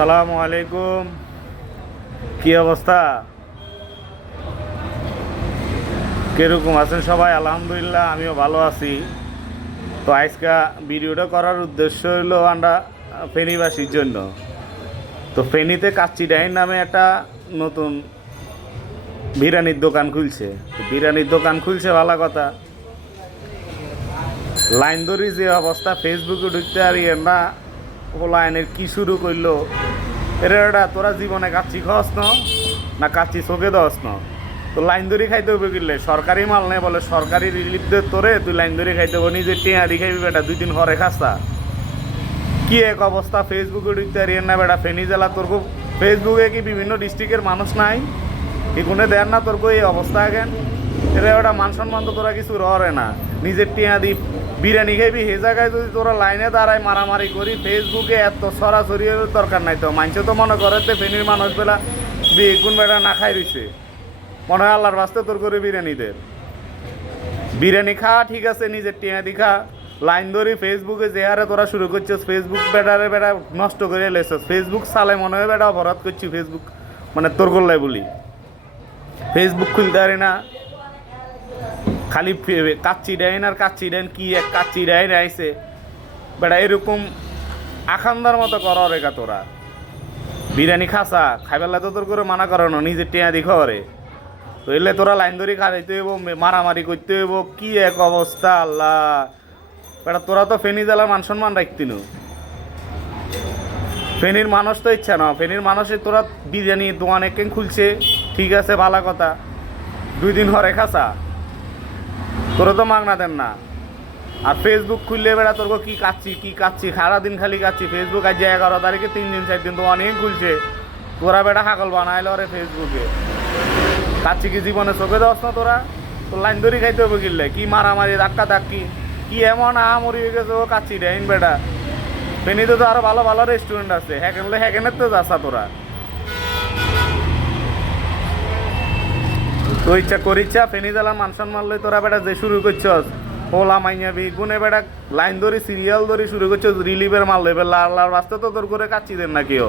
আসসালামু আলাইকুম। কি অবস্থা? কিরকম আছেন সবাই? আলহামদুলিল্লাহ, আমিও ভালো আছি। তো আজকে ভিডিওটা করার উদ্দেশ্য হলো আমরা ফেনীবাসীর জন্য। তো ফেনীতে কাচ্চি ডাইন নামে একটা নতুন বিরিয়ানির দোকান খুলছে। তো বিরিয়ানির দোকান খুলছে ভালো কথা, লাইন ধরি যে অবস্থা, ফেসবুকে ঢুকতে আর না ও লাইনের কি শুরু করলো। এটা তোরা জীবনে কাচ্চি খাওয়াস না কাচ্চি চোখে দেওয়াস না? তো লাইন ধরে খাইতে হবে কিনলে সরকারি মাল নেই বলে সরকারি রিলিফ দে তোরে, তুই লাইন ধরে খাইতে হবে, নিজে টেঁয়ারি খাইবি বেটা, 2 দিন হরে খাস্তা। কি এক অবস্থা, ফেসবুকে ঢুকতে আর না বেটা। ফেনী জেলা তোর ফেসবুকে কি বিভিন্ন ডিস্ট্রিক্টের মানুষ নাই? এগুনে দেন না তোর এই অবস্থা আগেন। এটা ওটা মান সম্মান তো তোরা কিছু ররে না, নিজের টিয়া দি বিরিয়ানি খাইবি। সে জায়গায় যদি তোরা লাইনে দাঁড়ায় মারামারি করি ফেসবুকে, এত সরাসরি দরকার নাই। তো মানুষে তো মনে করে ফেনীর মানুষ বেলা বেগুন বেটা না খাই রয়েছে, মনে হয় আল্লাহর বাস্তে তোর করে বিরিয়ানিদের। বিরিয়ানি খা ঠিক আছে, নিজের টিয়া দি খা, লাইন ধরি ফেসবুকে যে হারে তোরা শুরু করছিস, ফেসবুক বেটারে বেটা নষ্ট করে লেছিস। ফেসবুক চালে মনে হয় বেটা অপরাধ করছি, ফেসবুক মানে তোর করলাই বলি। ফেসবুক খুলতে পারি না, খালি কাচ্চি ডাইন আর কাচ্চি ডাইন। কি এক কাচ্চি ডাইন আইছে বেটা, এরকম আখান্দার মতো কর রেখা তোরা। বিরিয়ানি খাসা খাইবেলা তো তোর করে মানা করানো, নিজের টেয়া দি খরে। তো এলে তোরা লাইন ধরে খাইতে হইব, মারামারি করতে হইব। কি এক অবস্থা আল্লাহ বেটা। তোরা তো ফেনী জেলার মান সম্মান রাখতিন, ফেনীর মানুষ তো ইচ্ছা না। ফেনীর মানুষের তোরা বিরিয়ানি দোকান একদিন খুলছে ঠিক আছে, ভালো কথা, 2 দিন হরে খাসা, তোরা তো মাগনা দেন না। আর ফেসবুক খুললে বেড়া তোর কি কাচ্ছি সারাদিন খালি কাচ্ছি। ফেসবুক আজ 11 তারিখে 3 দিন 4 দিন তো অনেক খুলছে, তোরা বেটা হাকল বানাইলো রে ফেসবুকে। কাচ্ছি কি জীবনে চোখে দেওয়াস না তোরা? তো লাইন ধরি খাইতে হবে কিনলে কি মারামারি ধাক্কা ধাক্কি, কি এমন মরি হয়ে গেছে ও কাচ্ছি ডাইন বেটা। ফেনীতে তো আরো ভালো ভালো রেস্টুরেন্ট আছে, হ্যাকেনের তো যাচ্ছা তোরা। তো ইচ্ছা করিচ্ছা ফেনী জেলার মান সম্মান লই তোরা বেটা যে শুরু করছস, ওলা মাইয়াবি গুনে বেটা লাইন ধরি সিরিয়াল ধরি শুরু করছস রিলিফের মাল লইবে। লাল লাল রাস্তা তো তোর করে কাচ্ছি দেন না কেউ।